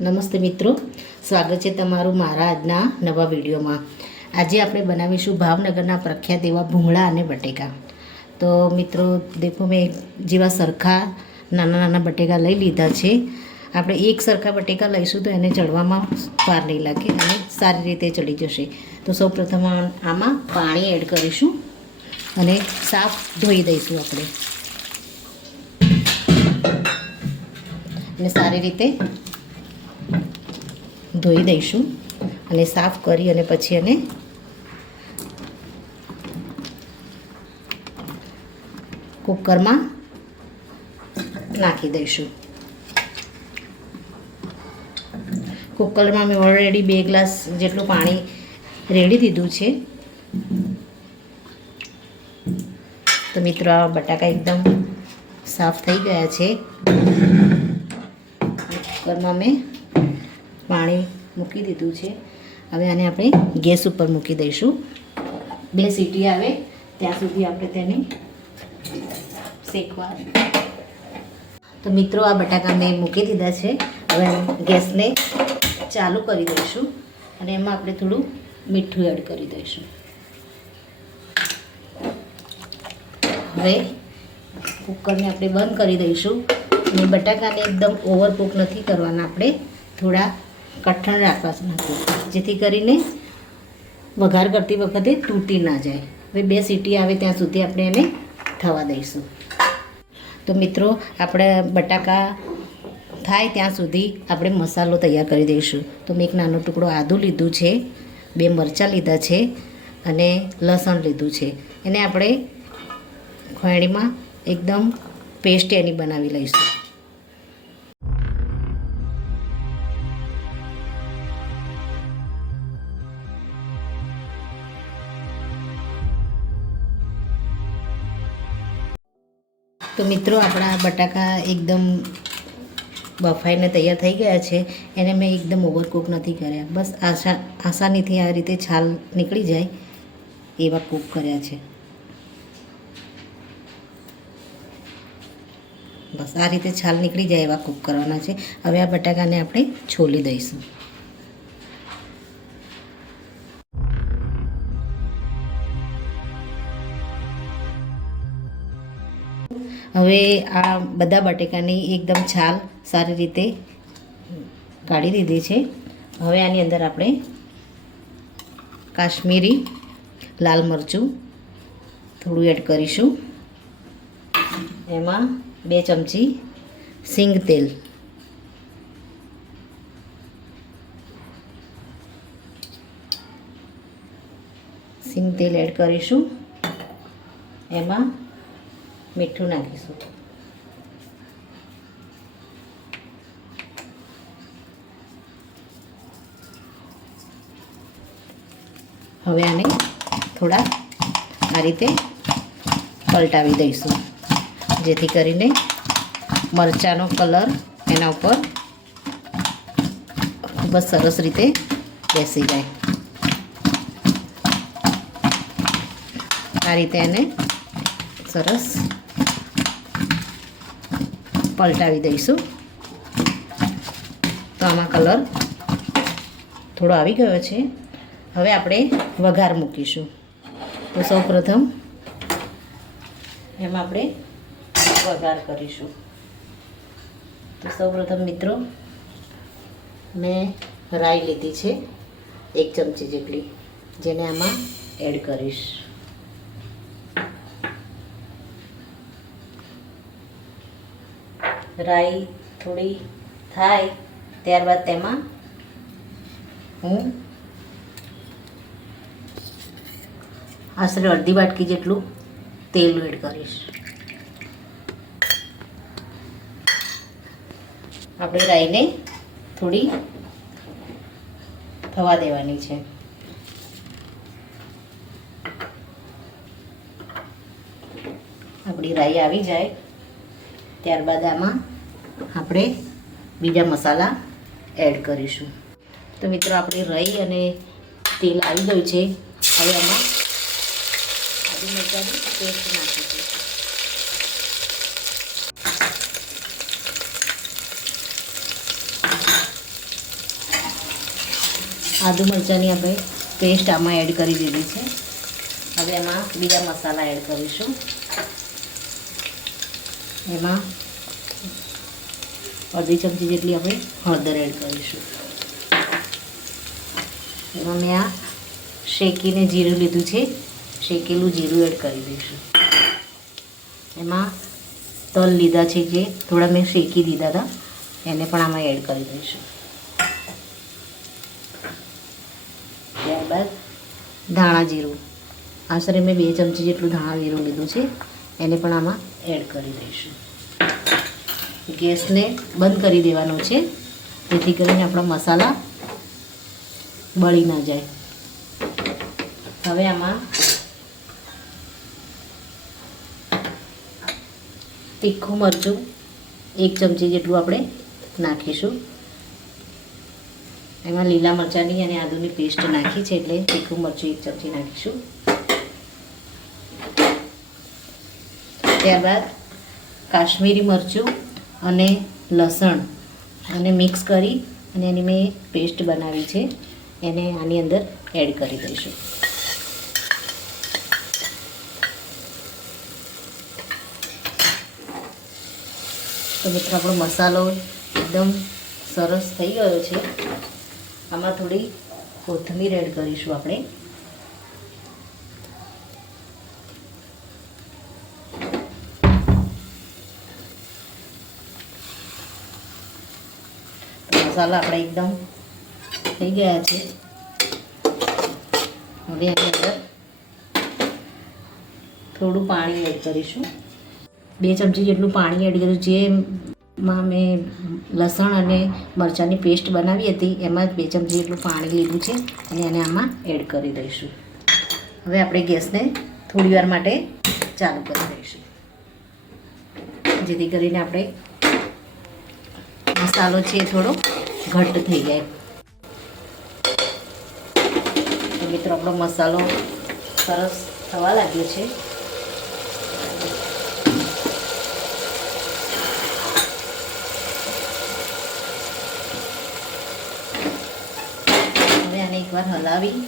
નમસ્તે મિત્રો, સ્વાગત છે તમારું મારા આજના નવા વિડીયોમાં। આજે આપણે બનાવીશું ભાવનગરના પ્રખ્યાત એવા ભૂંગળા અને બટેકા। તો મિત્રો દેખો, મેં જેવા સરખા નાના નાના બટેકા લઈ લીધા છે। આપણે એક સરખા બટેકા લઈશું તો એને ચડવામાં વાર નહીં લાગે અને સારી રીતે ચડી જશે। તો સૌપ્રથમ આમાં પાણી એડ કરીશું અને સાફ ધોઈ દઈશું આપણે, અને સારી રીતે ધોઈ દઈશું અને સાફ કરી અને પછી એને કુકરમાં નાખી દઈશું। કુકરમાં મેં ઓલરેડી 2 ગ્લાસ જેટલું પાણી રેડી દીધું છે। તો મિત્રો, આ બટાકા એકદમ સાફ થઈ ગયા છે। કુકરમાં મેં પાણી મૂકી દીધું છે। હવે આને આપણે ગેસ ઉપર મૂકી દઈશું। 2 સીટી આવે ત્યાં સુધી આપણે તેને શેકવા। તો મિત્રો, આ બટાકા મેં મૂકી દીધા છે। હવે ગેસને ચાલુ કરી દઈશું અને એમાં આપણે થોડું મીઠું એડ કરી દઈશું। હવે કુકરને આપણે બંધ કરી દઈશું અને બટાકાને એકદમ ઓવરકુક નથી કરવાના, આપણે થોડા કઠણ રાખવા નથી, જેથી કરીને વઘાર કરતી વખતે તૂટી ના જાય। હવે 2 સીટી આવે ત્યાં સુધી આપણે એને થવા દઈશું। તો મિત્રો, આપણે બટાકા થાય ત્યાં સુધી આપણે મસાલો તૈયાર કરી દઈશું। તો મેં એક નાનો ટુકડો આદું લીધું છે, 2 મરચાં લીધા છે અને લસણ લીધું છે। એને આપણે ખોયણીમાં એકદમ પેસ્ટ એની બનાવી લઈશું। તો મિત્રો, આપણા બટાકા એકદમ બફાઈને તૈયાર થઈ ગયા છે। એને મેં એકદમ ઓવરકુક નથી કર્યા, બસ આસાનીથી આ રીતે છાલ નીકળી જાય એવા કૂક કર્યા છે। બસ આ રીતે છાલ નીકળી જાય એવા કૂક કરવાના છે। હવે આ બટાકાને આપણે છોલી દઈશું। હવે આ બધા બટેકાની એકદમ છાલ સારી રીતે કાઢી દીધી છે। હવે આની અંદર આપણે કાશ્મીરી લાલ મરચું થોડું એડ કરીશું। એમાં 2 ચમચી સિંગ તેલ, એડ કરીશું। એમાં મીઠું નાખીશું। હવે આને થોડા આ રીતે પલટાવી દઈશું, જેથી કરીને મરચાંનો કલર એના ઉપર ખૂબ જ સરસ રીતે બેસી જાય। આ રીતે એને સરસ પલટાવી દઈશું। તો આમાં કલર થોડો આવી ગયો છે। હવે આપણે વઘાર મૂકીશું। તો સૌપ્રથમ એમાં આપણે વઘાર કરીશું। તો સૌપ્રથમ મિત્રો, મેં રાઈ લીધી છે 1 ચમચી જેટલી, જેને આમાં એડ કરીશ। રાઈ થોડી થાય ત્યારબાદ તેમાં હું આશરે અડધી વાટકી જેટલું તેલ એડ કરીશ। આપણે રાઈને થોડી થવા દેવાની છે। આપણી રાઈ આવી જાય ત્યારબાદ આમાં આપણે બીજા મસાલા એડ કરીશું। તો મિત્રો, આપણી રાઈ અને તેલ આવી ગયું છે। હવે આમાં આદુ મરચાંની પેસ્ટ નાખીશું। આદુ મરચાંની આપણે પેસ્ટ આમાં એડ કરી દીધી છે. હવે એમાં બીજા મસાલા એડ કરીશું. એમાં અડધી ચમચી જેટલી આપણે હળદર એડ કરીશું. એમાં મેં આ શેકીને જીરું લીધું છે, શેકેલું જીરું એડ કરી દઈશું. એમાં તલ લીધા છે જે થોડા મેં શેકી દીધા હતા, એને પણ આમાં એડ કરી દઈશું. ત્યારબાદ ધાણા જીરું, આશરે મેં 2 ચમચી જેટલું ધાણા જીરું લીધું છે, એને પણ આમાં એડ કરી દઈશું. ગેસને બંધ કરી દેવાનો છે, જેથી કરીને આપણા મસાલા બળી ના જાય. હવે આમાં તીખું મરચું 1 ચમચી જેટલું આપણે નાખીશું. એમાં લીલા મરચાંની અને આદુની પેસ્ટ નાખી છે એટલે તીખું મરચું 1 ચમચી નાખીશું. ત્યારબાદ કાશ્મીરી મરચું અને લસણ અને મિક્સ કરી અને એની મેં પેસ્ટ બનાવી છે, એને આની અંદર એડ કરી દઈશું. તો મિત્રો આપણો મસાલો એકદમ સરસ થઈ ગયો છે. આમાં થોડી કોથમીર એડ કરીશું આપણે. મસાલા આપણે એકદમ થઈ ગયા છે. હવે એની અંદર થોડું પાણી એડ કરીશું. 2 ચમચી જેટલું પાણી એડ કર્યું. જેમાં મેં લસણ અને મરચાંની પેસ્ટ બનાવી હતી એમાં જ 2 ચમચી જેટલું પાણી લીધું છે અને એને આમાં એડ કરી દઈશું. હવે આપણે ગેસને થોડી વાર માટે ચાલુ કરી દઈશું, જેથી કરીને આપણે મસાલો છે એ થોડો ઘટ્ટ થઈ જાય. તો મિત્રો આપણો મસાલો સરસ થવા લાગ્યો છે. હવે આને એકવાર હલાવી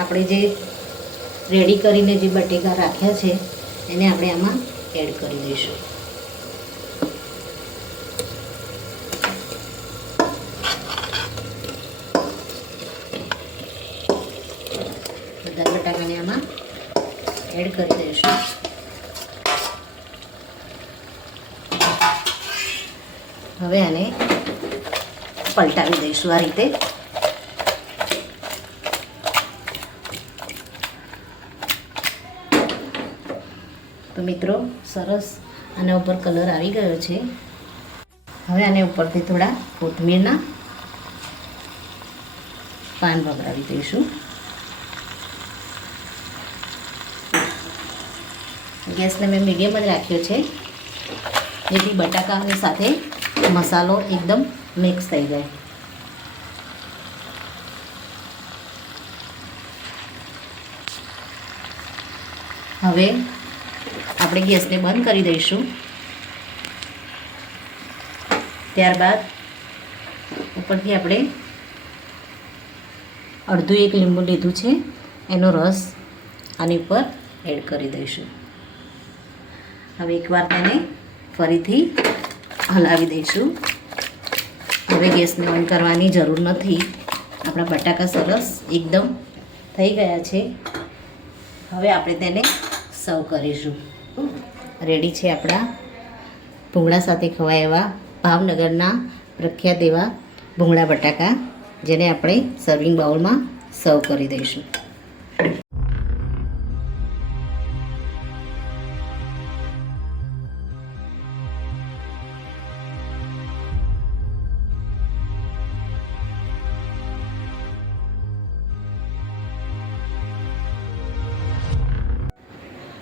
આપણે જે રેડી કરીને જે બટેકા રાખ્યા છે એને આપણે આમાં એડ કરી દઈશું. બધા બટાકાને આમાં એડ કરી દઈશું. હવે આને પલટાવી દઈશું આ રીતે. તો મિત્રો સરસ આના ઉપર કલર આવી ગયો છે. હવે આને ઉપરથી થોડા કોથમીરના પાન વઘારી દઈશું. ગેસને મેં મીડિયમ જ રાખ્યો છે, જેથી બટાકાની સાથે મસાલો એકદમ મિક્સ થઈ જાય. હવે આપણે ગેસને બંધ કરી દઈશું. ત્યારબાદ ઉપરથી આપણે અડધું 1 લીંબુ લીધું છે, એનો રસ આની ઉપર એડ કરી દઈશું. હવે એકવાર તેને ફરીથી હલાવી દઈશું. હવે ગેસને બંધ કરવાની જરૂર નથી. આપણા બટાકા સરસ એકદમ થઈ ગયા છે. હવે આપણે તેને સર્વ કરીશું. રેડી છે આપણા ભૂંગળા સાથે ખવાય એવા ભાવનગરના પ્રખ્યાત એવા ભૂંગળા બટાકા, જેને આપણે સર્વિંગ બાઉલમાં સર્વ કરી દઈશું.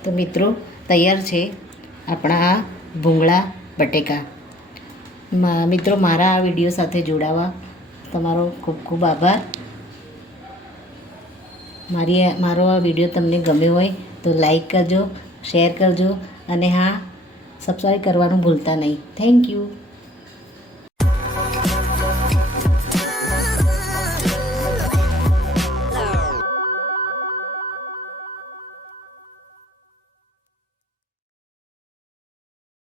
તો મિત્રો તૈયાર છે આપણા આ ભૂંગળા બટેકા. મિત્રો મારા આ વિડીયો સાથે જોડાવા તમારો ખૂબ ખૂબ આભાર. મારો આ વિડીયો તમને ગમ્યો હોય તો લાઈક કરજો, શેર કરજો અને હા, સબસ્ક્રાઈબ કરવાનું ભૂલતા નહીં. Thank you.